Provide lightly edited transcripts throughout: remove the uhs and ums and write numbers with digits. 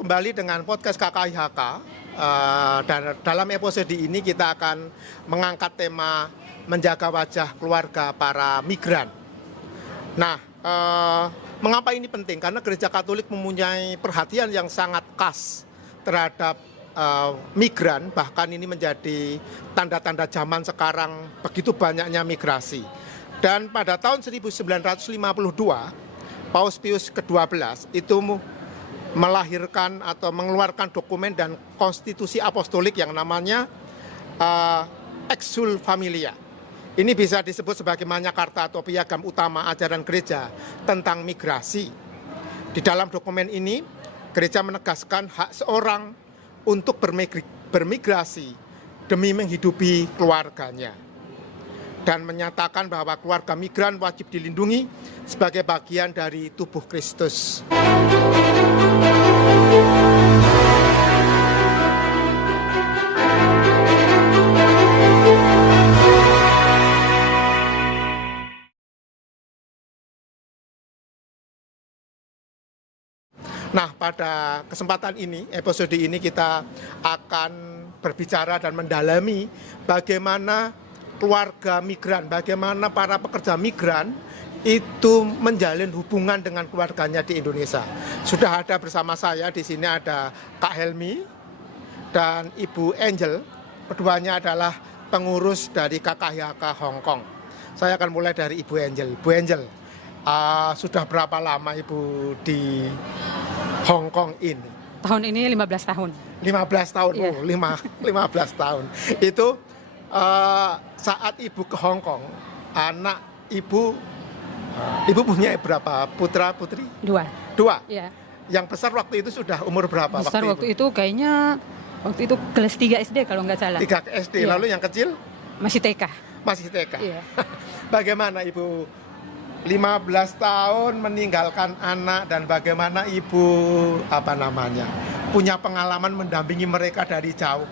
kembali dengan podcast KKIHK. Dan dalam episode ini kita akan mengangkat tema menjaga wajah keluarga para migran. Nah, mengapa ini penting? Karena Gereja Katolik mempunyai perhatian yang sangat khas terhadap migran, bahkan ini menjadi tanda-tanda zaman sekarang, begitu banyaknya migrasi. Dan pada tahun 1952, Paus Pius ke-12 itu melahirkan atau mengeluarkan dokumen dan konstitusi apostolik yang namanya Exsul Familia. Ini bisa disebut sebagai Magna Carta atau piagam utama ajaran gereja tentang migrasi. Di dalam dokumen ini, gereja menegaskan hak seorang untuk bermigrasi demi menghidupi keluarganya. Dan menyatakan bahwa keluarga migran wajib dilindungi sebagai bagian dari tubuh Kristus. Nah, pada kesempatan ini, episode ini kita akan berbicara dan mendalami bagaimana keluarga migran, bagaimana para pekerja migran itu menjalin hubungan dengan keluarganya di Indonesia. Sudah ada bersama saya di sini ada Kak Helmi dan Ibu Angel. Keduanya adalah pengurus dari KKIHK Hong Kong. Saya akan mulai dari Ibu Angel. Bu Angel, sudah berapa lama Ibu di Hong Kong ini? Tahun ini 15 tahun. 15 tahun, Yeah. 15 tahun. Itu saat Ibu ke Hong Kong, anak Ibu punya berapa putra putri? Dua. Ya. Yang besar waktu itu sudah umur berapa? Besar waktu itu kayaknya kelas 3 SD kalau nggak salah. 3 SD, Yeah. Lalu yang kecil? Masih TK. Masih TK. Iya. Bagaimana Ibu 15 tahun meninggalkan anak dan bagaimana Ibu punya pengalaman mendampingi mereka dari jauh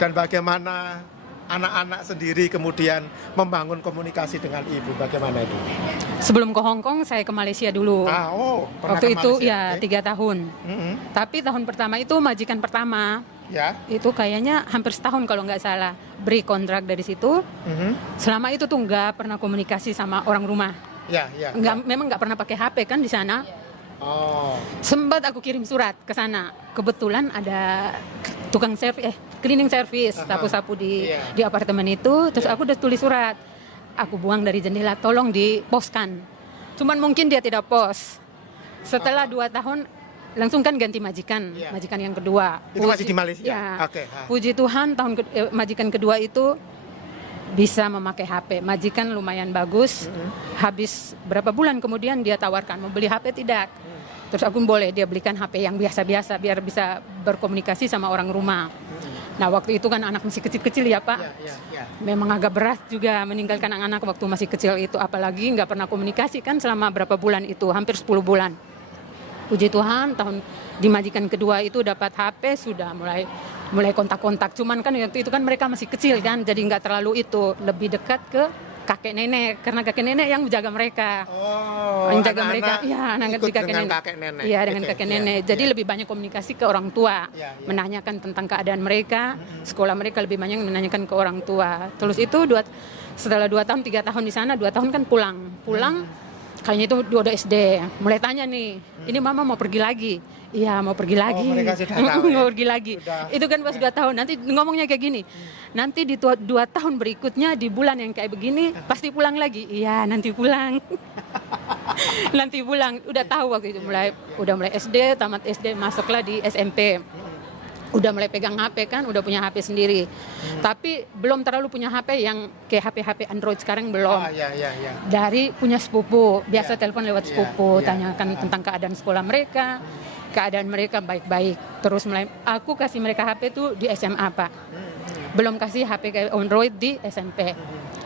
dan bagaimana anak-anak sendiri kemudian membangun komunikasi dengan Ibu, bagaimana itu? Sebelum ke Hong Kong saya ke Malaysia dulu. Pernah waktu ke itu Malaysia, ya okay. 3 tahun. Tapi tahun pertama itu majikan pertama. Ya. Itu kayaknya hampir setahun kalau nggak salah beri kontrak dari situ. Selama itu tuh nggak pernah komunikasi sama orang rumah. Ya. Memang nggak pernah pakai HP kan di sana. Oh. Sempat aku kirim surat ke sana. Kebetulan ada tukang cleaning service, sapu-sapu di apartemen itu. Terus aku udah tulis surat. Aku buang dari jendela, tolong diposkan. Cuman mungkin dia tidak pos. Setelah 2 tahun langsung kan ganti majikan, majikan yang kedua. Itu masih di Malaysia? Ya. Okay. Puji Tuhan majikan kedua itu bisa memakai HP. Majikan lumayan bagus. Habis berapa bulan kemudian dia tawarkan mau beli HP tidak. Terus aku boleh dia belikan HP yang biasa-biasa biar bisa berkomunikasi sama orang rumah. Nah waktu itu kan anak masih kecil-kecil ya Pak. Memang agak berat juga meninggalkan anak-anak waktu masih kecil itu. Apalagi nggak pernah komunikasi kan selama berapa bulan itu, hampir 10 bulan. Puji Tuhan tahun di majikan kedua itu dapat HP, sudah mulai kontak-kontak. Cuman kan waktu itu kan mereka masih kecil kan, jadi nggak terlalu itu, lebih dekat ke kakek nenek karena kakek nenek yang menjaga mereka. Yang jaga mereka, ya anak kakek nenek. Iya dengan kakek nenek. Jadi lebih banyak komunikasi ke orang tua, menanyakan tentang keadaan mereka, sekolah mereka lebih banyak menanyakan ke orang tua. Terus itu setelah 2 tahun 3 tahun di sana, 2 tahun kan pulang. Kayaknya itu udah SD, mulai tanya nih, ini mama mau pergi lagi? Iya mau pergi lagi. Mereka sudah tahu, mau pergi lagi. Sudah. Itu kan pas 2 tahun, nanti ngomongnya kayak gini, nanti di 2 tahun berikutnya di bulan yang kayak begini pasti pulang lagi. Iya nanti pulang. Nanti pulang, udah tahu waktu itu udah mulai SD, tamat SD masuklah di SMP. Udah mulai pegang HP kan, udah punya HP sendiri. Tapi belum terlalu punya HP yang kayak HP Android sekarang belum. Dari punya sepupu, biasa telepon lewat sepupu, tanyakan tentang keadaan sekolah mereka, keadaan mereka baik-baik. Terus aku kasih mereka HP tuh di SMA Pak. Belum kasih HP kayak Android di SMP.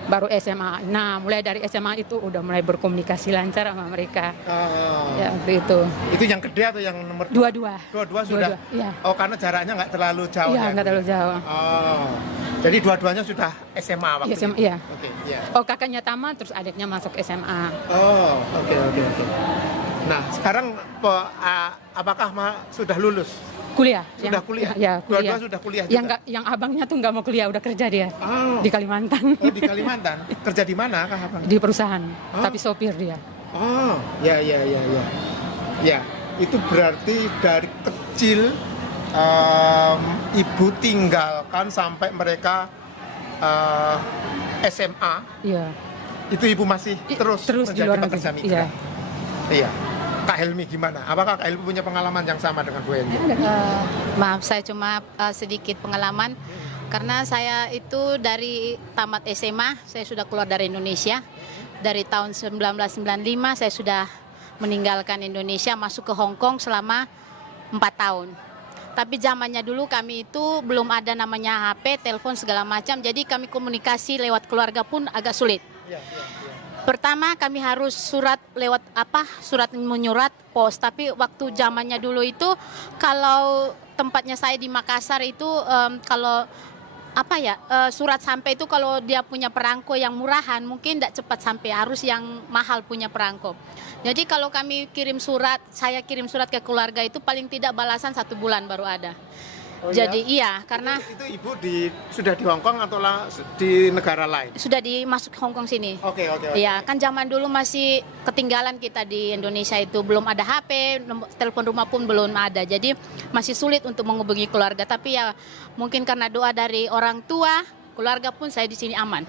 Baru SMA. Nah, mulai dari SMA itu udah mulai berkomunikasi lancar sama mereka. Ya, waktu itu. Itu yang gede atau yang nomor 2? Dua-dua sudah. Ya. Oh, karena jaraknya nggak terlalu jauh. Iya, nggak terlalu jauh. Oh. Jadi dua-duanya sudah SMA waktu SMA, itu. iya. Oke, iya. Oh, kakaknya tamat terus adiknya masuk SMA. Oh, oke. Nah, sekarang apakah sudah lulus? Kuliah. Sudah kuliah? Ya, kuliah. Dua-dua sudah kuliah Yang juga? yang abangnya tuh nggak mau kuliah, udah kerja dia di Kalimantan. Oh, di Kalimantan. Kerja di mana kah abang? Di perusahaan, tapi sopir dia. Oh, ya. Ya, itu berarti dari kecil ibu tinggalkan sampai mereka SMA. Iya. Itu ibu masih terus di menjadi luar pekerja negeri. migran. Iya. Kak Helmi gimana? Apakah Kak Helmi punya pengalaman yang sama dengan Bu Enjo? Maaf, saya cuma sedikit pengalaman karena saya itu dari tamat SMA, saya sudah keluar dari Indonesia. Dari tahun 1995 saya sudah meninggalkan Indonesia, masuk ke Hong Kong selama 4 tahun. Tapi zamannya dulu kami itu belum ada namanya HP, telepon segala macam, jadi kami komunikasi lewat keluarga pun agak sulit. Pertama kami harus surat lewat surat menyurat pos, tapi waktu zamannya dulu itu kalau tempatnya saya di Makassar itu kalau surat sampai itu kalau dia punya perangko yang murahan mungkin tidak cepat sampai, harus yang mahal punya perangko. Jadi kalau kami kirim surat, saya kirim surat ke keluarga itu paling tidak balasan 1 bulan baru ada. Oh, Jadi ya? iya, karena itu ibu sudah di Hong Kong atau di negara lain? sudah dimasuk Hong Kong sini. Oke. Iya, kan zaman dulu masih ketinggalan kita di Indonesia itu, belum ada HP, telepon rumah pun belum ada. Jadi masih sulit untuk menghubungi keluarga. Tapi ya mungkin karena doa dari orang tua, keluarga pun saya di sini aman.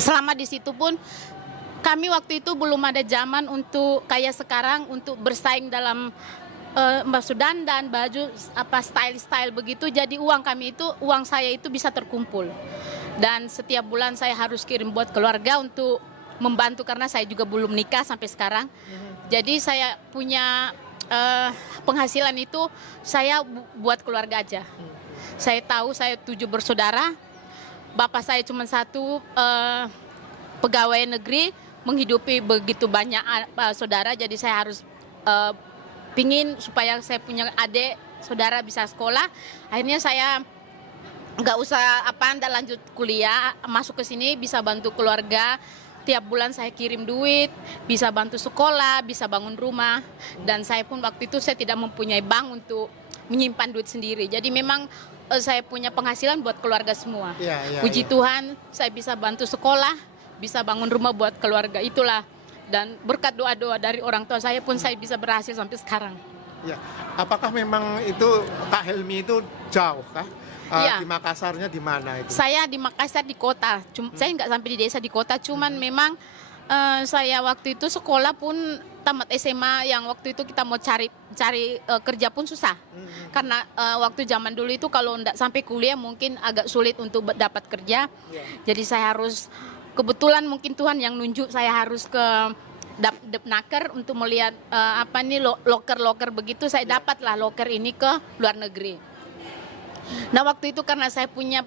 Selama di situ pun kami waktu itu belum ada zaman untuk kayak sekarang untuk bersaing dalam baju dandan, baju style begitu. Jadi uang saya itu bisa terkumpul. Dan setiap bulan saya harus kirim buat keluarga untuk membantu karena saya juga belum nikah sampai sekarang. Jadi saya punya penghasilan itu saya buat keluarga aja. Saya tahu saya 7 bersaudara. Bapak saya cuma 1 pegawai negeri menghidupi begitu banyak saudara, jadi saya harus pingin supaya saya punya adik saudara bisa sekolah. Akhirnya saya nggak usah nggak lanjut kuliah, masuk ke sini bisa bantu keluarga. Tiap bulan saya kirim duit, bisa bantu sekolah, bisa bangun rumah. Dan saya pun waktu itu saya tidak mempunyai bank untuk menyimpan duit sendiri. Jadi memang saya punya penghasilan buat keluarga semua. Puji Tuhan saya bisa bantu sekolah, bisa bangun rumah buat keluarga, itulah. Dan berkat doa-doa dari orang tua saya pun saya bisa berhasil sampai sekarang. Ya, apakah memang itu Kak Helmi itu jauh kah? Di Makassarnya di mana itu? Saya di Makassar di kota, saya nggak sampai di desa, di kota. Cuman memang saya waktu itu sekolah pun tamat SMA yang waktu itu kita mau cari kerja pun susah. Karena waktu zaman dulu itu kalau nggak sampai kuliah mungkin agak sulit untuk dapat kerja. Jadi saya harus, kebetulan mungkin Tuhan yang nunjuk saya harus ke Depnaker untuk melihat loker begitu. Saya dapatlah loker ini ke luar negeri. Nah waktu itu karena saya punya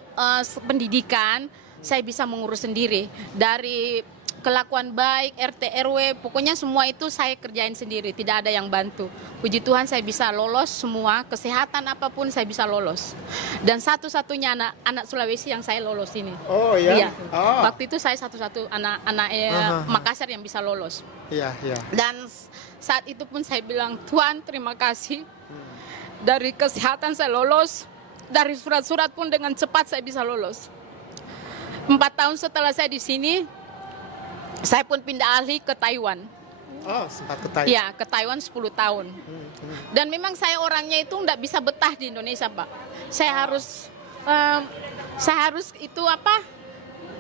pendidikan, saya bisa mengurus sendiri. Dari kelakuan baik, RT RW, pokoknya semua itu saya kerjain sendiri, tidak ada yang bantu. Puji Tuhan saya bisa lolos semua, kesehatan apapun saya bisa lolos. Dan satu-satunya anak Sulawesi yang saya lolos ini. Oh ya? Iya. Oh. Waktu itu saya satu-satu anak Makassar yang bisa lolos. Iya. Dan saat itu pun saya bilang, Tuhan terima kasih. Dari kesehatan saya lolos, dari surat-surat pun dengan cepat saya bisa lolos. 4 tahun setelah saya di sini, saya pun pindah alih ke Taiwan. Oh, sempat ke Taiwan. Ya, ke Taiwan 10 tahun. Dan memang saya orangnya itu enggak bisa betah di Indonesia, Pak. Saya harus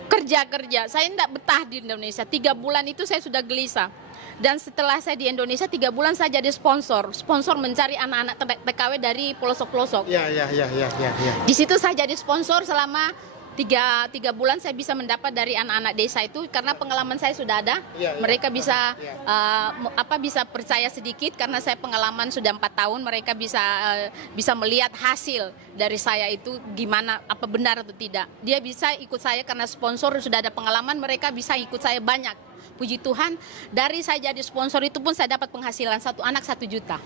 kerja. Saya enggak betah di Indonesia. 3 bulan itu saya sudah gelisah. Dan setelah saya di Indonesia 3 bulan saya jadi sponsor mencari anak-anak TKW dari pelosok-pelosok. Iya. Di situ saya jadi sponsor selama 3 bulan saya bisa mendapat dari anak-anak desa itu karena pengalaman saya sudah ada. Mereka bisa bisa percaya sedikit karena saya pengalaman sudah 4 tahun. Mereka bisa melihat hasil dari saya itu gimana, benar atau tidak. Dia bisa ikut saya karena sponsor sudah ada pengalaman, mereka bisa ikut saya banyak. puji Tuhan dari saya jadi sponsor itu pun saya dapat penghasilan 1 anak 1 juta.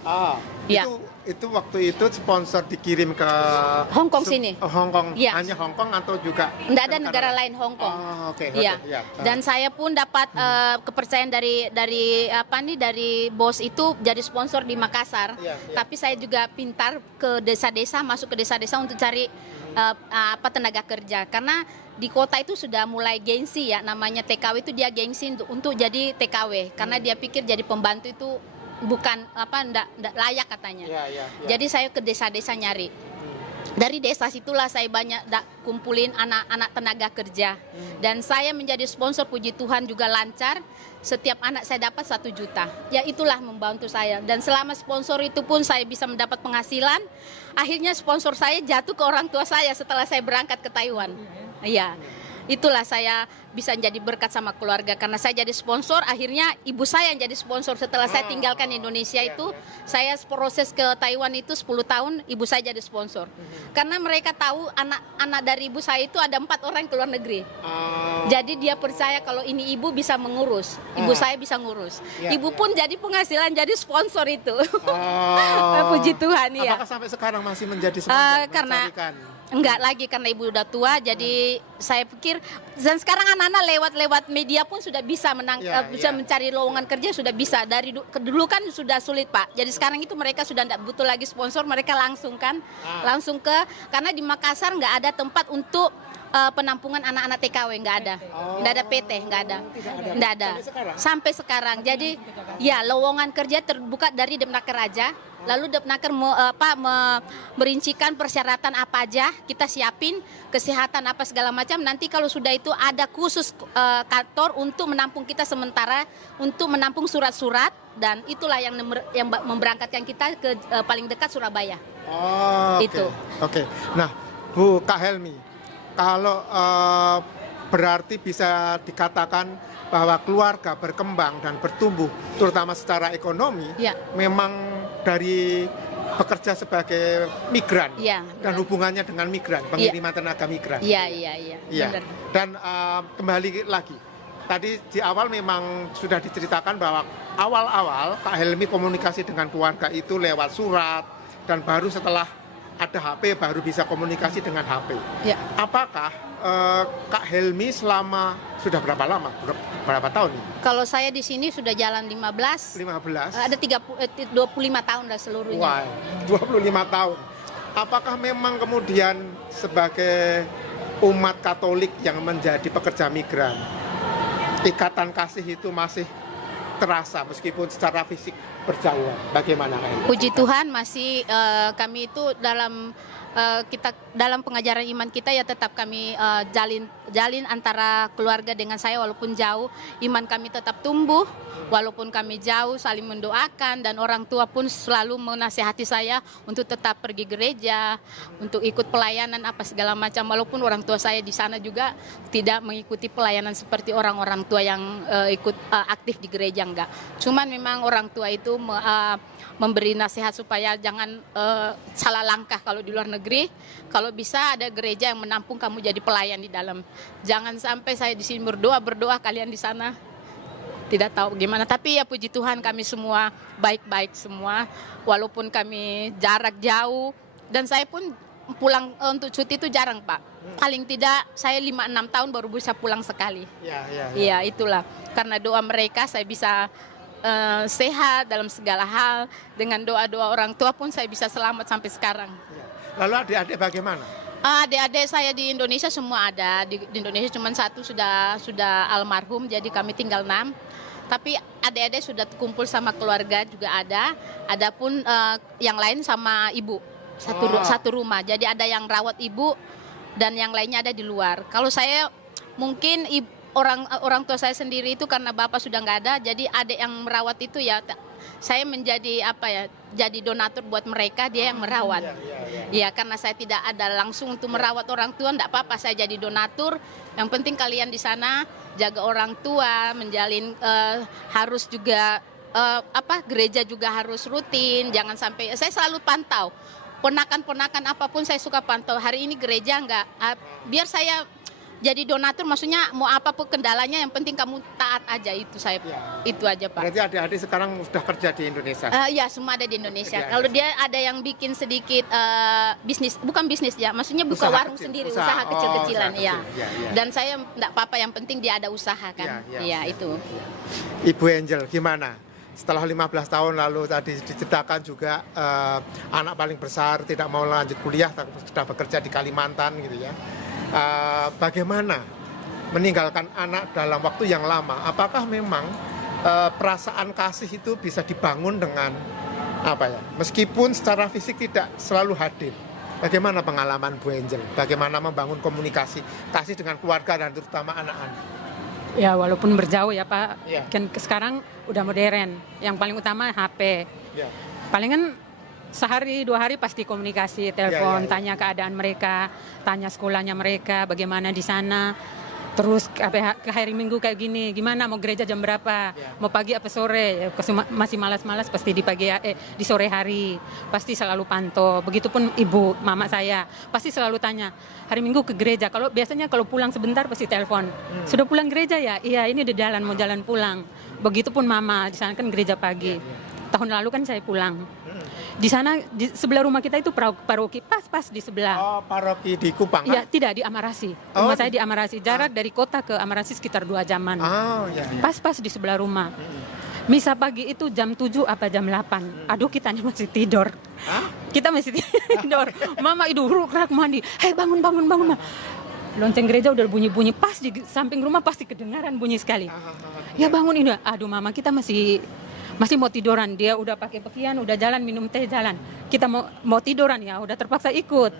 Ya. Itu waktu itu sponsor dikirim ke Hong Kong sini. Hong Kong. Ya. Hanya Hong Kong atau juga Enggak ada negara lain, Hong Kong. Oke. Iya. Ya. Dan saya pun dapat kepercayaan dari bos itu jadi sponsor di Makassar. Iya. Tapi saya juga pintar ke desa-desa, masuk ke desa-desa untuk cari tenaga kerja. Karena di kota itu sudah mulai gengsi ya, namanya TKW itu dia gengsi untuk jadi TKW. Karena dia pikir jadi pembantu itu bukan enggak layak katanya. Ya. Jadi saya ke desa-desa nyari. Dari desa situlah saya banyak kumpulin anak-anak tenaga kerja. Dan saya menjadi sponsor, puji Tuhan juga lancar. Setiap anak saya dapat 1 juta. Ya itulah membantu saya. Dan selama sponsor itu pun saya bisa mendapat penghasilan. Akhirnya sponsor saya jatuh ke orang tua saya setelah saya berangkat ke Taiwan. Iya. Itulah saya bisa jadi berkat sama keluarga karena saya jadi sponsor, akhirnya ibu saya yang jadi sponsor setelah saya tinggalkan Indonesia itu. Saya proses ke Taiwan itu 10 tahun, ibu saya jadi sponsor. Karena mereka tahu anak dari ibu saya itu ada 4 orang ke luar negeri. Jadi dia percaya kalau ini ibu bisa mengurus, ibu saya bisa ngurus. Ibu pun jadi penghasilan jadi sponsor itu. Puji Tuhan ya. Apakah sampai sekarang masih menjadi sponsor? Karena enggak lagi karena ibu udah tua, jadi saya pikir dan sekarang anak-anak lewat media pun sudah bisa bisa mencari lowongan kerja, sudah bisa. Dari dulu kan sudah sulit Pak. Jadi sekarang itu mereka sudah enggak butuh lagi sponsor, mereka langsung langsung karena di Makassar enggak ada tempat untuk penampungan anak-anak TKW, enggak ada. Enggak ada PT, enggak ada. Enggak ada. Sampai sekarang. Jadi ya lowongan kerja terbuka dari Depnaker aja. Lalu Depnaker merincikan persyaratan apa aja, kita siapin kesehatan apa segala macam. Nanti kalau sudah itu ada khusus kantor untuk menampung kita sementara, untuk menampung surat-surat, dan itulah yang memberangkatkan kita ke paling dekat Surabaya. Itu. Oke. Nah, Bu Kak Helmi, kalau berarti bisa dikatakan bahwa keluarga berkembang dan bertumbuh, terutama secara ekonomi, memang dari bekerja sebagai migran dan hubungannya dengan migran, pengiriman tenaga migran. Iya. Dan kembali lagi, tadi di awal memang sudah diceritakan bahwa awal-awal Kak Helmi komunikasi dengan keluarga itu lewat surat, dan baru setelah ada HP baru bisa komunikasi dengan HP. Apakah Kak Helmi selama sudah berapa lama? Berapa tahun ini? Kalau saya di sini sudah jalan 15. Ada 25 tahun lah seluruhnya. Wah, 25 tahun. Apakah memang kemudian sebagai umat Katolik yang menjadi pekerja migran, ikatan kasih itu masih terasa meskipun secara fisik berjauhan? Bagaimana Kak Helmi? Puji Tuhan masih kami itu dalam pengajaran iman kita ya tetap kami jalin antara keluarga dengan saya walaupun jauh, iman kami tetap tumbuh walaupun kami jauh, saling mendoakan, dan orang tua pun selalu menasihati saya untuk tetap pergi gereja, untuk ikut pelayanan apa segala macam, walaupun orang tua saya di sana juga tidak mengikuti pelayanan seperti orang-orang tua yang ikut aktif di gereja, enggak. Cuman memang orang tua itu memberi nasihat supaya jangan salah langkah kalau di luar negeri. Kalau bisa ada gereja yang menampung kamu jadi pelayan di dalam. Jangan sampai saya di sini berdoa kalian di sana tidak tahu gimana. Tapi ya puji Tuhan kami semua baik-baik semua, walaupun kami jarak jauh. Dan saya pun pulang untuk cuti itu jarang Pak. Paling tidak saya 5-6 tahun baru bisa pulang sekali. Iya, itulah. Karena doa mereka saya bisa sehat dalam segala hal. Dengan doa-doa orang tua pun saya bisa selamat sampai sekarang. Lalu adik-adik bagaimana? Adik-adik saya di Indonesia semua ada. Di Indonesia cuma satu sudah almarhum, jadi kami tinggal 6. Tapi adik-adik sudah kumpul sama keluarga juga ada. Adapun yang lain sama ibu satu rumah. Jadi ada yang rawat ibu dan yang lainnya ada di luar. Kalau saya mungkin orang tua saya sendiri itu karena bapak sudah nggak ada, jadi adik yang merawat itu ya saya menjadi jadi donatur buat mereka, dia yang merawat. Ya karena saya tidak ada langsung untuk merawat orang tua, enggak apa-apa saya jadi donatur. Yang penting kalian di sana jaga orang tua, menjalin harus juga gereja juga harus rutin, jangan sampai saya selalu pantau. Ponakan-ponakan apapun saya suka pantau. Hari ini gereja enggak, biar saya jadi donatur, maksudnya mau apapun kendalanya yang penting kamu taat aja, itu saya itu aja Pak. Berarti adik-adik sekarang sudah kerja di Indonesia? Iya, semua ada di Indonesia. Kerja Kalau dia ada yang bikin sedikit bisnis, bukan bisnis ya, maksudnya buka Usaha warung kecil. sendiri, Usaha. usaha kecil-kecilan Usaha ya. kecil. Ya. Dan saya enggak apa-apa, yang penting dia ada usaha kan. Iya, itu. Ibu Angel, gimana? Setelah 15 tahun lalu tadi diceritakan juga anak paling besar tidak mau lanjut kuliah, tapi sudah bekerja di Kalimantan gitu ya. Bagaimana meninggalkan anak dalam waktu yang lama? Apakah memang perasaan kasih itu bisa dibangun dengan apa ya? Meskipun secara fisik tidak selalu hadir. Bagaimana pengalaman Bu Angel? Bagaimana membangun komunikasi kasih dengan keluarga dan terutama anak-anak? Ya walaupun berjauh ya Pak, Ya. kan sekarang udah modern. Yang paling utama HP. Ya. Palingan sehari 2 hari pasti komunikasi, telepon, Ya. tanya keadaan mereka, tanya sekolahnya mereka, bagaimana di sana. Terus ke hari Minggu kayak gini, gimana mau gereja jam berapa, Ya. mau pagi apa sore, masih malas-malas pasti di di sore hari, pasti selalu pantau. Begitupun ibu, mama saya, pasti selalu tanya, hari Minggu ke gereja. Kalau biasanya kalau pulang sebentar pasti telepon, sudah pulang gereja ya? Iya, ini di jalan, mau jalan pulang. Begitupun mama, di sana kan gereja pagi. Tahun lalu kan saya pulang. Di sana di sebelah rumah kita itu paroki, pas di sebelah. Oh, paroki di Kupang? Ya, tidak di Amarasi. Oh, Rumah saya di Amarasi. Jarak dari kota ke Amarasi sekitar 2 jaman. Oh, ya. Pas di sebelah rumah. Misa pagi itu jam 7 apa jam 8. Aduh, kitanya masih tidur. Hah? Kita masih tidur. Mama itu rak mandi. Hei, bangun. Lonceng gereja udah bunyi-bunyi. Pas di samping rumah pasti kedengaran bunyi sekali. Ya bangun ini. Aduh, mama kita masih mau tiduran. Dia udah pakai pakaian, udah jalan minum teh jalan. Kita mau tiduran ya, udah terpaksa ikut.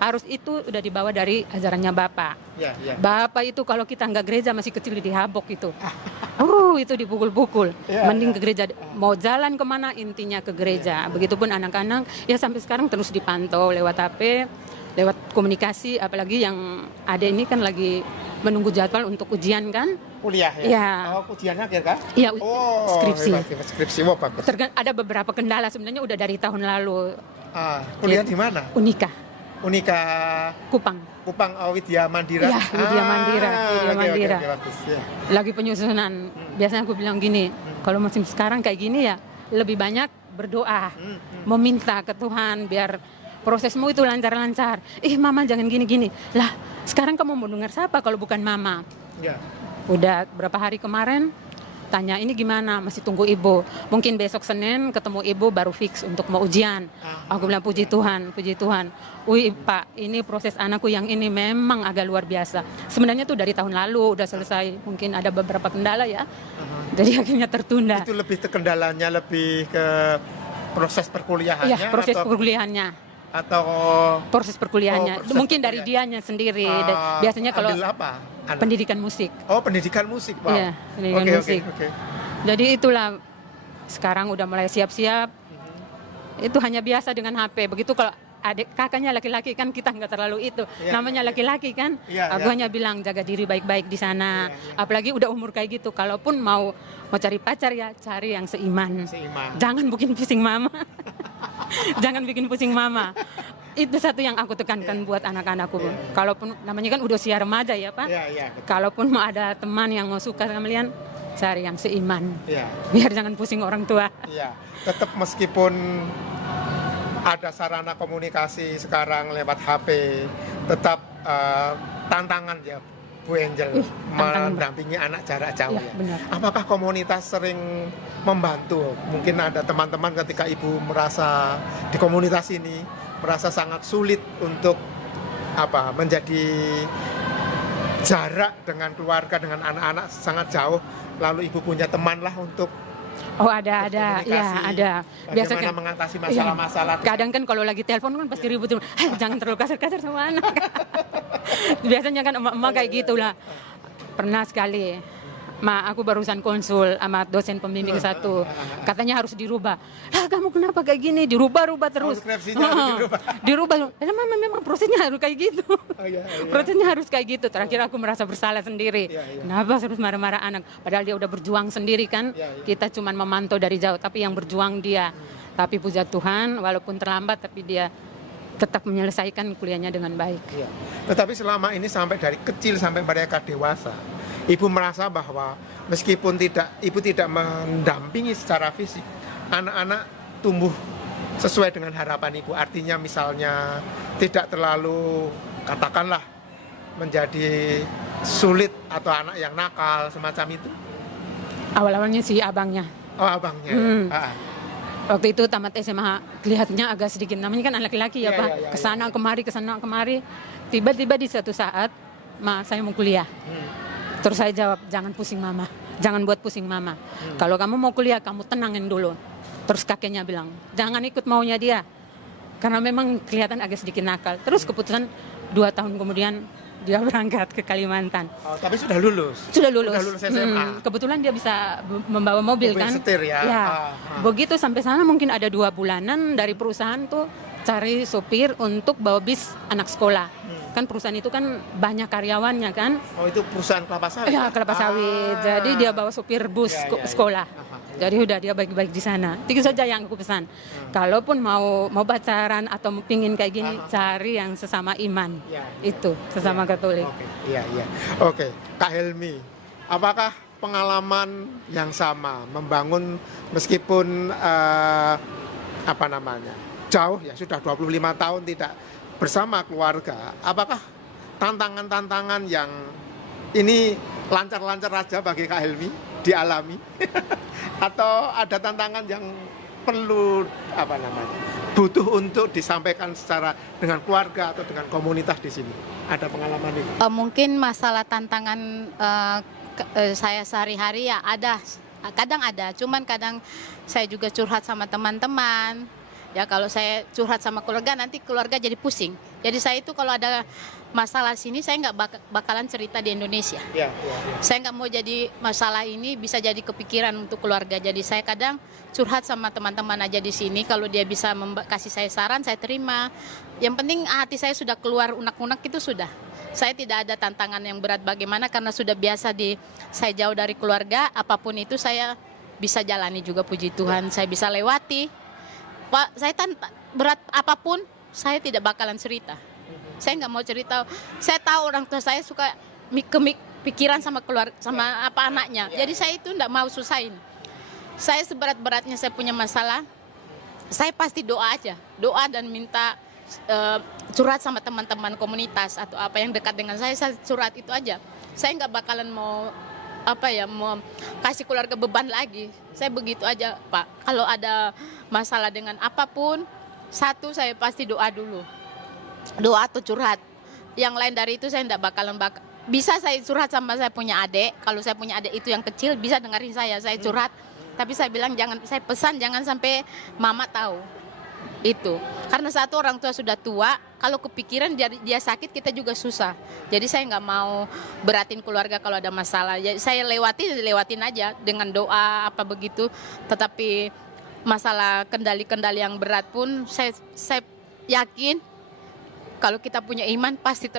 Harus itu udah dibawa dari ajarannya Bapak. Ya. Bapak itu kalau kita nggak gereja masih kecil dihabok itu. Itu dipukul-pukul. Ya, Mending ke gereja. Mau jalan kemana intinya ke gereja. Begitupun anak-anak ya sampai sekarang terus dipantau lewat HP, lewat komunikasi. Apalagi yang ada ini kan lagi menunggu jadwal untuk ujian kan. Kuliah ya? Ya. Oh, ujiannya akhir kan? Iya, Oh, skripsi. hebat. Skripsi, wah bagus. Ada beberapa kendala sebenarnya udah dari tahun lalu. Kuliah di mana? Unika, Kupang, Kupang. Widya Mandira? Iya, Widya Mandira. Oke, bagus. Ya. Lagi penyusunan. Biasanya aku bilang gini, kalau musim sekarang kayak gini ya, lebih banyak berdoa, meminta ke Tuhan biar prosesmu itu lancar-lancar. Mama jangan gini-gini. Lah, sekarang kamu mau dengar siapa kalau bukan mama? Ya. Udah berapa hari kemarin tanya ini gimana, masih tunggu ibu. Mungkin besok Senin ketemu ibu baru fix untuk mau ujian. Aku bilang puji Tuhan. Wih Pak, ini proses anakku yang ini memang agak luar biasa. Sebenarnya tuh dari tahun lalu udah selesai. Mungkin ada beberapa kendala ya. Jadi akhirnya tertunda. Itu lebih kendalanya lebih ke proses perkuliahannya? Iya, proses perkuliahannya. Atau Proses perkuliahannya. proses Mungkin dari dianya sendiri. Biasanya kalau ambil apa? pendidikan musik. Oh, pendidikan musik. Wow. Iya, pendidikan musik. Oke. Jadi itulah sekarang udah mulai siap-siap. Itu hanya biasa dengan HP. Begitu kalau adik kakaknya laki-laki kan kita nggak terlalu itu. Iya, Namanya laki-laki kan. Iya, Aku iya. hanya bilang jaga diri baik-baik di sana. Apalagi udah umur kayak gitu. Kalaupun mau cari pacar ya cari yang seiman. Jangan bikin pusing mama. Jangan bikin pusing mama. Itu satu yang aku tekankan buat anak-anakku. Kalaupun namanya kan udah usia remaja ya Pak. Iya. Kalaupun mau ada teman yang mau suka sama kalian, cari yang seiman. Iya. Biar jangan pusing orang tua. Iya. Tetap meskipun ada sarana komunikasi sekarang lewat HP, tetap tantangan ya Bu Angel tantangan, mendampingi anak jarak jauh Iya, ya. benar. Apakah komunitas sering membantu? Mungkin ada teman-teman ketika Ibu merasa di komunitas ini merasa sangat sulit untuk menjadi jarak dengan keluarga, dengan anak-anak sangat jauh, lalu Ibu punya teman lah untuk Ada. Ya, ada. bagaimana mengatasi masalah-masalah. Kadang kan kalau lagi telepon kan pasti ribut. Jangan terlalu kasar-kasar sama anak. Biasanya kan emak-emak kayak gitulah. Pernah sekali. Aku barusan konsul sama dosen pembimbing satu. Katanya harus dirubah. Kamu kenapa kayak gini? Dirubah-rubah terus. Skripsinya harus dirubah. Mama memang prosesnya harus kayak gitu. Iya. Prosesnya harus kayak gitu. Terakhir aku merasa bersalah sendiri. Iya. Kenapa harus marah-marah anak? Padahal dia udah berjuang sendiri kan. Iya. Kita cuma memantau dari jauh. Tapi yang berjuang dia. Tapi puja Tuhan, walaupun terlambat, tapi dia tetap menyelesaikan kuliahnya dengan baik. Iya. Tetapi selama ini sampai dari kecil sampai mereka dewasa, ibu merasa bahwa meskipun ibu tidak mendampingi secara fisik, anak-anak tumbuh sesuai dengan harapan ibu. Artinya misalnya tidak terlalu katakanlah menjadi sulit atau anak yang nakal semacam itu. Awal-awalnya sih abangnya. Oh, abangnya. Ya. Waktu itu tamat SMA kelihatannya agak sedikit, namanya kan anak laki ya Iya, Pak, iya, iya, kesana kemari. Tiba-tiba di suatu saat, Ma, saya mau kuliah. Terus saya jawab, jangan pusing Mama, jangan buat pusing Mama. Kalau kamu mau kuliah, kamu tenangin dulu. Terus kakeknya bilang, jangan ikut maunya dia, karena memang kelihatan agak sedikit nakal. Terus keputusan 2 tahun kemudian dia berangkat ke Kalimantan. Oh, tapi sudah lulus. Sudah lulus. Sudah lulus SMA. Kebetulan dia bisa membawa mobil Mobil kan. setir ya. Begitu sampai sana mungkin ada 2 bulanan dari perusahaan tuh cari sopir untuk bawa bis anak sekolah. Kan perusahaan itu kan banyak karyawannya kan. Oh, itu perusahaan kelapa sawit. Ya kelapa sawit. Jadi dia bawa sopir bus Ya. sekolah. Jadi udah dia baik-baik di sana. Itu saja yang aku pesan. Kalaupun mau pacaran atau pingin kayak gini, cari yang sesama iman. Ya. Itu sesama Katolik. Oke, iya. Oke, Kak Helmi, apakah pengalaman yang sama membangun meskipun jauh ya, sudah 25 tahun tidak bersama keluarga, apakah tantangan-tantangan yang ini lancar-lancar aja bagi Kak Helmi dialami atau ada tantangan yang perlu butuh untuk disampaikan secara dengan keluarga atau dengan komunitas di sini? Ada pengalaman ini? Mungkin masalah tantangan saya sehari-hari ya ada, kadang ada, cuman kadang saya juga curhat sama teman-teman. Ya kalau saya curhat sama keluarga, nanti keluarga jadi pusing. Jadi saya itu kalau ada masalah sini, saya nggak bakalan cerita di Indonesia. Ya. Saya nggak mau jadi masalah ini bisa jadi kepikiran untuk keluarga. Jadi saya kadang curhat sama teman-teman aja di sini. Kalau dia bisa kasih saya saran, saya terima. Yang penting hati saya sudah keluar unek-unek itu sudah. Saya tidak ada tantangan yang berat bagaimana karena sudah biasa saya jauh dari keluarga. Apapun itu saya bisa jalani juga, puji Tuhan. Saya bisa lewati. Pak, saya berat apapun, saya tidak bakalan cerita. Saya nggak mau cerita. Saya tahu orang tua saya suka pikiran sama keluarga, sama anaknya. Jadi saya itu nggak mau susahin. Saya seberat-beratnya saya punya masalah, saya pasti doa aja, doa dan minta curhat sama teman-teman komunitas atau apa yang dekat dengan saya curhat itu aja. Saya nggak bakalan mau kasih keluarga beban lagi. Saya begitu aja, Pak. Kalau ada masalah dengan apapun, satu saya pasti doa dulu. Doa atau curhat. Yang lain dari itu saya tidak bakalan bisa saya curhat sama saya punya adik. Kalau saya punya adik itu yang kecil bisa dengerin saya curhat. Tapi saya bilang saya pesan jangan sampai mama tahu. Itu karena satu orang tua sudah tua, kalau kepikiran dia sakit kita juga susah. Jadi saya nggak mau beratin keluarga kalau ada masalah. Jadi saya lewatin aja dengan doa apa begitu. Tetapi masalah kendali-kendali yang berat pun saya yakin kalau kita punya iman pasti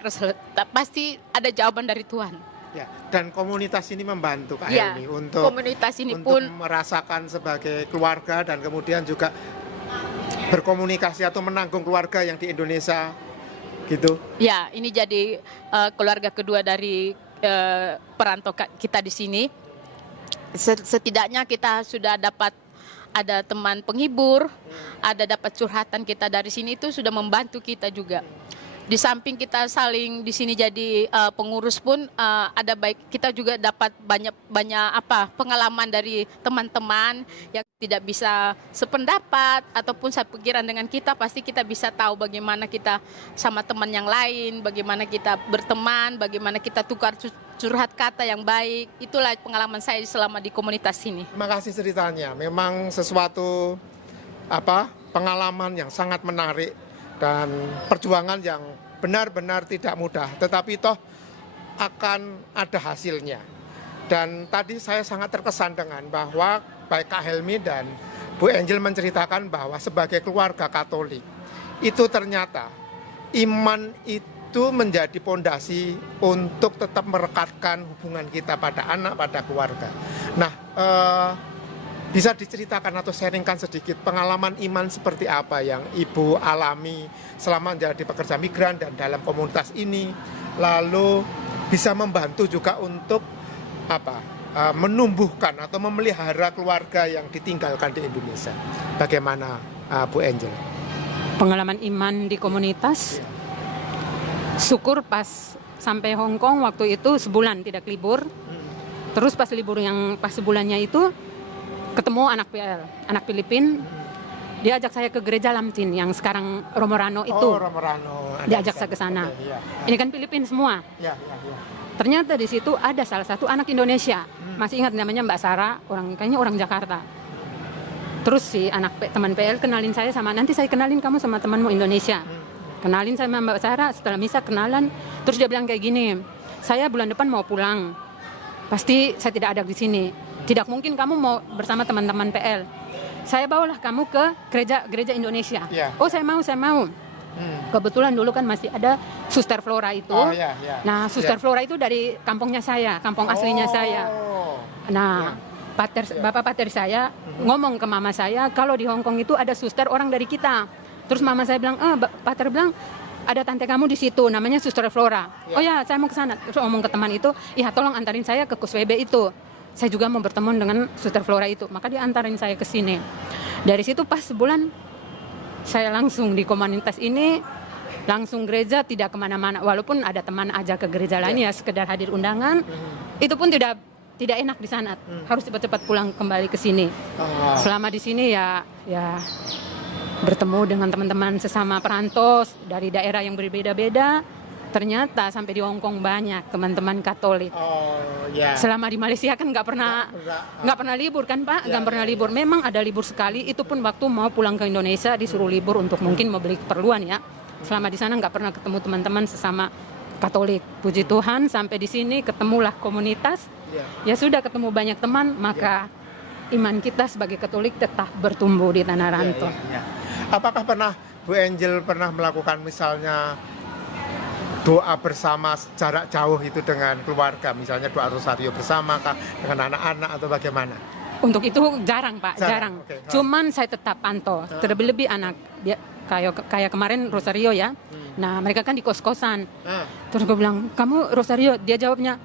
ada jawaban dari Tuhan. Ya, dan komunitas ini membantu Kak Ya, Helmi untuk komunitas ini pun merasakan sebagai keluarga dan kemudian juga berkomunikasi atau menanggung keluarga yang di Indonesia gitu. Ya, ini jadi keluarga kedua dari perantau kita di sini. Setidaknya kita sudah dapat ada teman penghibur, ada dapat curhatan kita dari sini, itu sudah membantu kita juga. Di samping kita saling di sini jadi pengurus pun ada baik, kita juga dapat banyak pengalaman dari teman-teman yang tidak bisa sependapat ataupun sepikiran dengan kita. Pasti kita bisa tahu bagaimana kita sama teman yang lain, bagaimana kita berteman, bagaimana kita tukar curhat kata yang baik. Itulah pengalaman saya selama di komunitas ini. Terima kasih ceritanya. Memang sesuatu pengalaman yang sangat menarik dan perjuangan yang benar-benar tidak mudah, tetapi toh akan ada hasilnya. Dan tadi saya sangat terkesan dengan bahwa baik Kak Helmi dan Bu Angel menceritakan bahwa sebagai keluarga Katolik itu ternyata iman itu menjadi pondasi untuk tetap merekatkan hubungan kita pada anak, pada keluarga. Nah, Bisa diceritakan atau sharingkan sedikit pengalaman iman seperti apa yang Ibu alami selama menjadi pekerja migran dan dalam komunitas ini, lalu bisa membantu juga untuk menumbuhkan atau memelihara keluarga yang ditinggalkan di Indonesia. Bagaimana Bu Angel? Pengalaman iman di komunitas, syukur pas sampai Hong Kong waktu itu sebulan tidak libur. Terus pas libur yang pas sebulannya itu ketemu anak PL, anak Filipin. Dia ajak saya ke gereja Lamtin yang sekarang Romorano itu. Oh, Romorano. Diajak saya ke sana. Okay, ya. Ini kan Filipin semua. Ya. Ternyata di situ ada salah satu anak Indonesia. Masih ingat namanya Mbak Sarah, kayaknya orang Jakarta. Terus si teman PL kenalin saya sama, nanti saya kenalin kamu sama temanmu Indonesia. Kenalin sama Mbak Sarah, setelah misa kenalan. Terus dia bilang kayak gini, saya bulan depan mau pulang. Pasti saya tidak ada di sini. Tidak mungkin kamu mau bersama teman-teman PL. Saya bawalah kamu ke gereja Indonesia. Yeah. Oh saya mau. Kebetulan dulu kan masih ada Suster Flora itu. Oh, yeah. Nah Suster Flora itu dari kampungnya saya, kampung aslinya saya. Nah Bapak pater saya ngomong ke mama saya, kalau di Hong Kong itu ada suster orang dari kita. Terus mama saya bilang, pater bilang ada tante kamu di situ, namanya Suster Flora. Yeah. Oh ya, saya mau ke sana. Terus ngomong ke teman itu, iya tolong antarin saya ke KUSWB itu. Saya juga mau bertemu dengan Suster Flora itu. Maka dia antarin saya ke sini. Dari situ pas sebulan, saya langsung di komunitas ini, langsung gereja, tidak kemana-mana. Walaupun ada teman aja ke gereja lain ya, sekedar hadir undangan. Itu pun tidak enak di sana. Harus cepat-cepat pulang kembali ke sini. Selama di sini ya bertemu dengan teman-teman sesama perantau dari daerah yang berbeda-beda. Ternyata sampai di Hong Kong banyak teman-teman Katolik. Selama di Malaysia kan nggak pernah libur kan Pak, nggak pernah libur. Memang ada libur sekali. Itu pun waktu mau pulang ke Indonesia disuruh libur untuk mungkin mau beli keperluan ya. Selama di sana nggak pernah ketemu teman-teman sesama Katolik. Puji Tuhan sampai di sini ketemulah komunitas. Ya sudah ketemu banyak teman, maka iman kita sebagai Katolik tetap bertumbuh di tanah rantau. Apakah pernah Bu Angel melakukan misalnya doa bersama jarak jauh itu dengan keluarga, misalnya doa rosario bersama kah, dengan anak-anak atau bagaimana? Untuk itu jarang Pak, jarang. Okay. Cuman saya tetap pantau, terlebih anak dia kayak kemarin rosario ya. Nah mereka kan di kos-kosan. Terus gue bilang, kamu rosario? Dia jawabnya,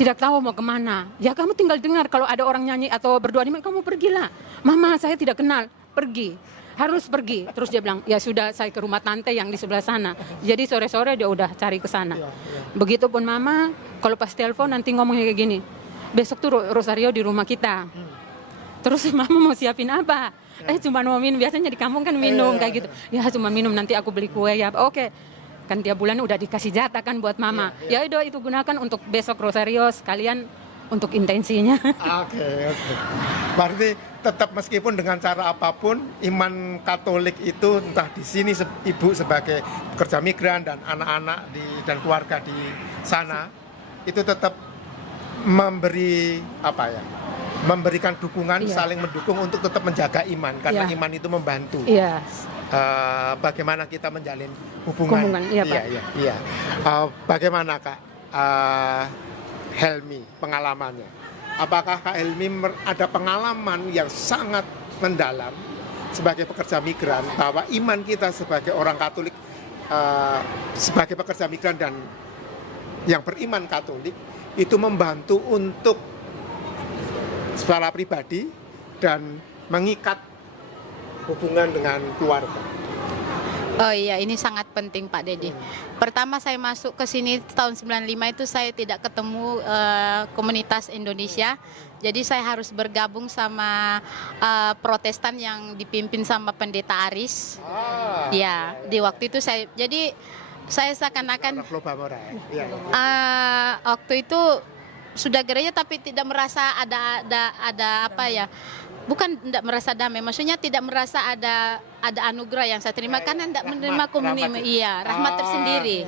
tidak tahu mau kemana. Ya kamu tinggal dengar kalau ada orang nyanyi atau berdoa di mana, kamu pergilah. Mama saya tidak kenal, harus pergi. Terus dia bilang, ya sudah saya ke rumah tante yang di sebelah sana. Jadi sore-sore dia udah cari ke sana. Begitupun mama, kalau pas telepon nanti ngomongnya kayak gini, besok tuh rosario di rumah kita. Terus mama mau siapin apa? Cuma mau minum, biasanya di kampung kan minum kayak gitu. Ya cuma minum, nanti aku beli kue ya. Oke. Kan tiap bulan udah dikasih jatah kan buat mama. Ya udah itu gunakan untuk besok rosario sekalian untuk intensinya. Oke. Berarti tetap meskipun dengan cara apapun, iman Katolik itu entah di sini ibu sebagai pekerja migran dan anak-anak dan keluarga di sana itu tetap memberikan dukungan, saling mendukung untuk tetap menjaga iman karena iman itu membantu. Bagaimana kita menjalin hubungan. Iya. Bagaimana Kak Helmi pengalamannya? Apakah Kak Helmi ada pengalaman yang sangat mendalam sebagai pekerja migran bahwa iman kita sebagai orang Katolik, sebagai pekerja migran dan yang beriman Katolik itu membantu untuk secara pribadi dan mengikat hubungan dengan keluarga? Oh iya, ini sangat penting Pak Dedi. Pertama saya masuk ke sini tahun 95 itu saya tidak ketemu komunitas Indonesia. Jadi saya harus bergabung sama Protestan yang dipimpin sama Pendeta Aris. Ya, di waktu itu saya seakan-akan waktu itu sudah gereja tapi tidak merasa ada apa ya? Bukan tidak merasa damai, maksudnya tidak merasa ada anugerah yang saya terima karena tidak menerima komunitas, rahmat tersendiri.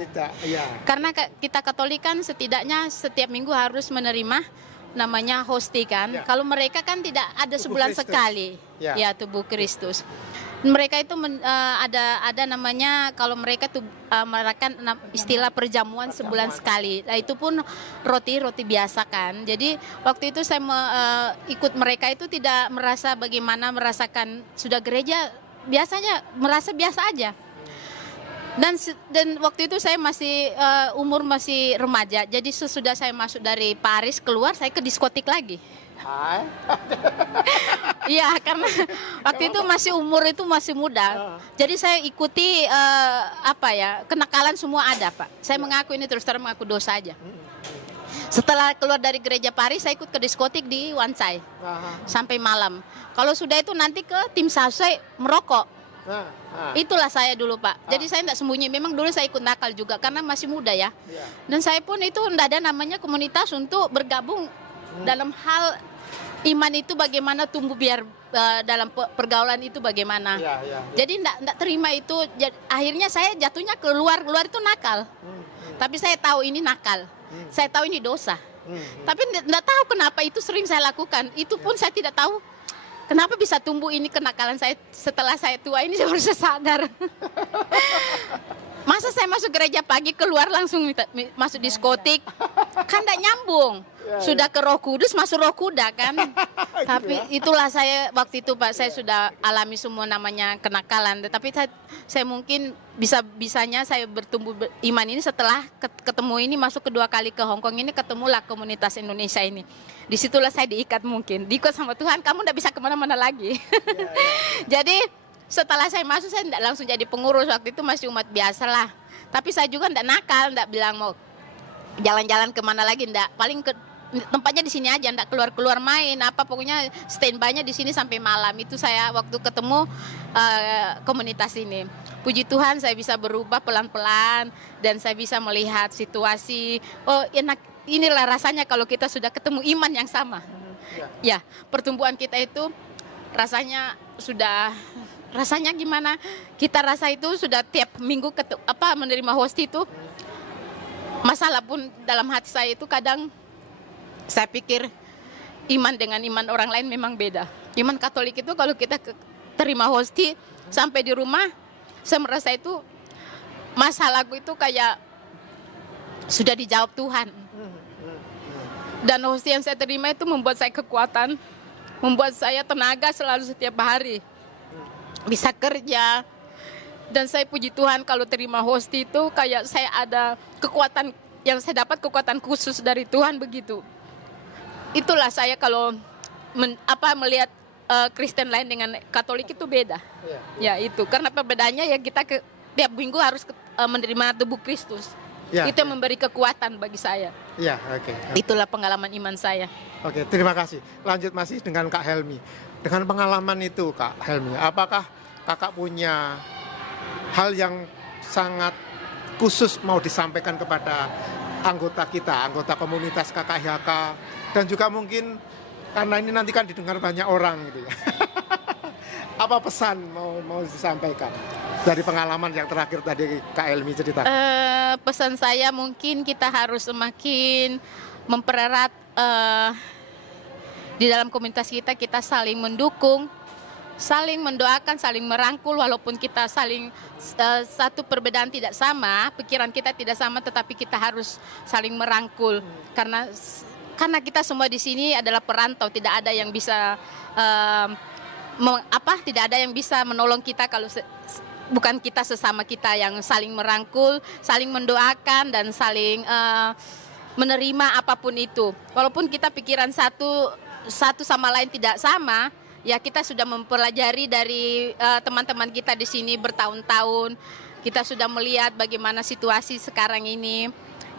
Karena kita Katolik kan setidaknya setiap minggu harus menerima namanya hosti kan. Kalau mereka kan tidak ada sebulan sekali, ya tubuh Kristus. Mereka itu ada namanya, kalau mereka tuh merayakan istilah perjamuan sebulan sekali. Nah, itu pun roti biasa kan. Jadi waktu itu saya ikut mereka itu tidak merasa bagaimana merasakan sudah gereja, biasanya merasa biasa aja. Dan waktu itu saya masih umur masih remaja. Jadi sesudah saya masuk dari Paris keluar, saya ke diskotik lagi. Iya, karena waktu itu umur itu masih muda. Jadi saya ikuti kenakalan semua ada, Pak. Saya mengaku ini terus terang mengaku dosa aja. Setelah keluar dari gereja Paris, saya ikut ke diskotik di Wansai sampai malam. Kalau sudah itu nanti ke tim Sasai merokok. Itulah saya dulu, Pak. Jadi saya tidak sembunyi. Memang dulu saya ikut nakal juga karena masih muda ya. Dan saya pun itu tidak ada namanya komunitas untuk bergabung dalam hal iman itu bagaimana tumbuh biar dalam pergaulan itu bagaimana. Jadi tidak terima itu. Akhirnya saya jatuhnya keluar itu nakal. Tapi saya tahu ini nakal. Saya tahu ini dosa. Tapi tidak tahu kenapa itu sering saya lakukan. Itu pun saya tidak tahu kenapa bisa tumbuh ini kenakalan saya. Setelah saya tua ini saya baru sadar. Masa saya masuk gereja pagi keluar langsung masuk diskotik, kan tidak nyambung. Sudah ke Roh Kudus masuk Roh Kuda kan. Tapi itulah saya waktu itu, Pak, saya sudah alami semua namanya kenakalan. Tapi saya mungkin bisanya saya bertumbuh iman ini setelah ketemu ini, masuk kedua kali ke Hong Kong ini, ketemulah komunitas Indonesia ini. Disitulah saya diikat, mungkin diikat sama Tuhan, kamu tidak bisa kemana-mana lagi. Jadi setelah saya masuk, saya tidak langsung jadi pengurus. Waktu itu masih umat biasa lah. Tapi saya juga tidak nakal, tidak bilang mau jalan-jalan kemana lagi, tidak. Paling tempatnya di sini aja, tidak keluar-keluar main apa, pokoknya standby-nya di sini sampai malam. Itu saya waktu ketemu komunitas ini. Puji Tuhan saya bisa berubah pelan-pelan dan saya bisa melihat situasi. Oh, enak, inilah rasanya kalau kita sudah ketemu iman yang sama. Ya, pertumbuhan kita itu rasanya gimana? Kita rasa itu sudah tiap minggu menerima hosti itu. Masalah pun dalam hati saya itu kadang saya pikir iman dengan iman orang lain memang beda. Iman Katolik itu kalau kita terima hosti sampai di rumah, saya merasa itu masalahku itu kayak sudah dijawab Tuhan. Dan hosti yang saya terima itu membuat saya kekuatan, membuat saya tenaga selalu setiap hari. Bisa kerja. Dan saya puji Tuhan kalau terima hosti itu kayak saya ada kekuatan, yang saya dapat kekuatan khusus dari Tuhan begitu. Itulah saya kalau melihat Kristen lain dengan Katolik itu beda. Ya itu, karena perbedaannya ya kita tiap minggu harus menerima tubuh Kristus. Itu yang memberi kekuatan bagi saya. Itulah pengalaman iman saya. Oke, terima kasih. Lanjut masih dengan Kak Helmi. Dengan pengalaman itu, Kak Helmi, apakah Kakak punya hal yang sangat khusus mau disampaikan kepada anggota kita, anggota komunitas KKIHK, dan juga mungkin karena ini nanti kan didengar banyak orang gitu ya. Apa pesan mau disampaikan dari pengalaman yang terakhir tadi Kak Helmi cerita? Pesan saya mungkin kita harus semakin mempererat di dalam komunitas kita saling mendukung, saling mendoakan, saling merangkul, walaupun kita saling satu perbedaan tidak sama, pikiran kita tidak sama, tetapi kita harus saling merangkul karena kita semua di sini adalah perantau, tidak ada yang bisa tidak ada yang bisa menolong kita kalau bukan kita sesama kita yang saling merangkul, saling mendoakan dan saling menerima apapun itu. Walaupun kita pikiran satu sama lain tidak sama, ya kita sudah mempelajari dari teman-teman kita di sini bertahun-tahun. Kita sudah melihat bagaimana situasi sekarang ini.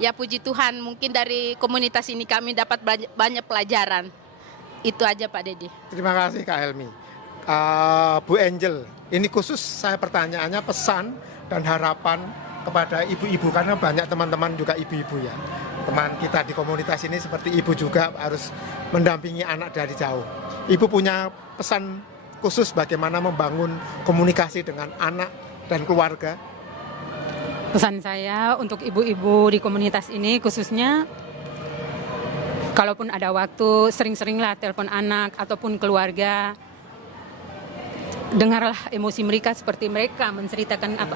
Ya puji Tuhan, mungkin dari komunitas ini kami dapat banyak pelajaran. Itu aja Pak Dedi. Terima kasih Kak Helmi. Bu Angel, ini khusus saya pertanyaannya pesan dan harapan kepada ibu-ibu, karena banyak teman-teman juga ibu-ibu ya. Teman kita di komunitas ini seperti ibu juga harus mendampingi anak dari jauh. Ibu punya pesan khusus bagaimana membangun komunikasi dengan anak dan keluarga? Pesan saya untuk ibu-ibu di komunitas ini khususnya, kalaupun ada waktu, sering-seringlah telepon anak ataupun keluarga. dengarlah emosi mereka, seperti mereka menceritakan apa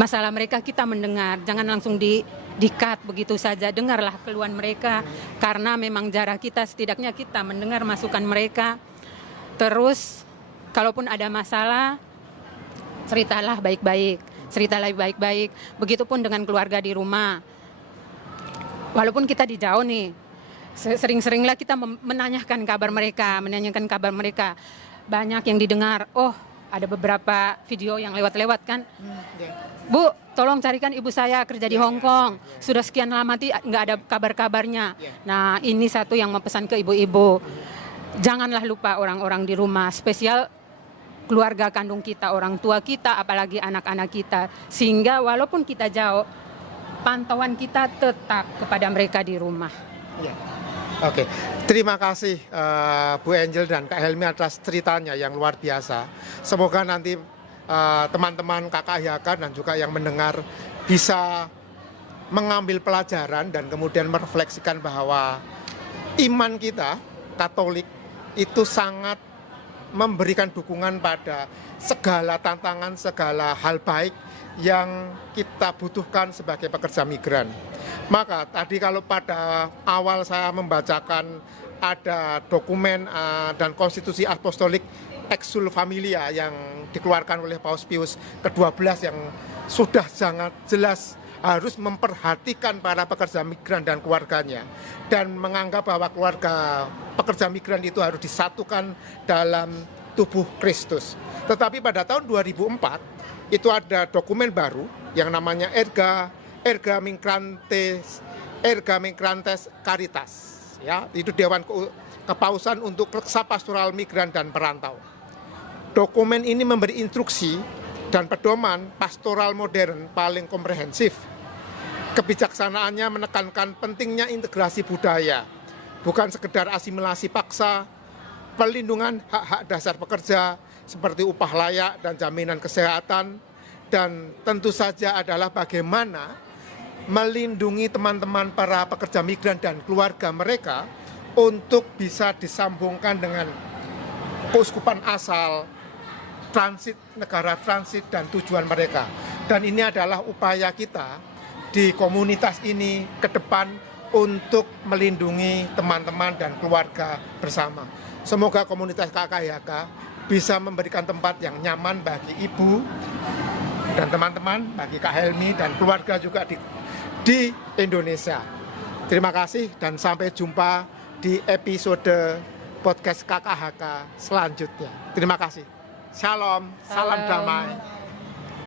masalah mereka, kita mendengar, jangan langsung di-cut begitu saja. Dengarlah keluhan mereka, karena memang jarak kita, setidaknya kita mendengar masukan mereka. Terus kalaupun ada masalah, ceritalah baik-baik. Begitupun dengan keluarga di rumah. Walaupun kita di jauh nih, sering-seringlah kita menanyakan kabar mereka. Banyak yang didengar, oh ada beberapa video yang lewat-lewat kan. Bu, tolong carikan ibu saya kerja di Hong Kong. Sudah sekian lama nggak ada kabar-kabarnya. Nah, ini satu yang mau pesan ke ibu-ibu. Janganlah lupa orang-orang di rumah, spesial keluarga kandung kita, orang tua kita, apalagi anak-anak kita. Sehingga walaupun kita jauh, pantauan kita tetap kepada mereka di rumah. Oke, terima kasih Bu Angel dan Kak Helmi atas ceritanya yang luar biasa. Semoga nanti teman-teman KKIHK dan juga yang mendengar bisa mengambil pelajaran dan kemudian merefleksikan bahwa iman kita, Katolik, itu sangat memberikan dukungan pada segala tantangan, segala hal baik yang kita butuhkan sebagai pekerja migran. Maka tadi kalau pada awal saya membacakan ada dokumen dan konstitusi apostolik Exsul Familia yang dikeluarkan oleh Paus Pius ke-12 yang sudah sangat jelas harus memperhatikan para pekerja migran dan keluarganya, dan menganggap bahwa keluarga pekerja migran itu harus disatukan dalam tubuh Kristus. Tetapi pada tahun 2004 itu ada dokumen baru yang namanya Erga Migrantes Caritas, ya, itu Dewan Kepausan untuk Reksa Pastoral Migran dan Perantau. Dokumen ini memberi instruksi dan pedoman pastoral modern paling komprehensif. Kebijaksanaannya menekankan pentingnya integrasi budaya, bukan sekedar asimilasi paksa, pelindungan hak-hak dasar pekerja seperti upah layak dan jaminan kesehatan, dan tentu saja adalah bagaimana melindungi teman-teman para pekerja migran dan keluarga mereka untuk bisa disambungkan dengan keuskupan asal, transit, negara transit, dan tujuan mereka. Dan ini adalah upaya kita di komunitas ini ke depan untuk melindungi teman-teman dan keluarga bersama. Semoga komunitas KKIHK bisa memberikan tempat yang nyaman bagi ibu dan teman-teman, bagi Kak Helmi dan keluarga juga di Indonesia. Terima kasih dan sampai jumpa di episode podcast KKIHK selanjutnya. Terima kasih. Shalom, salam damai.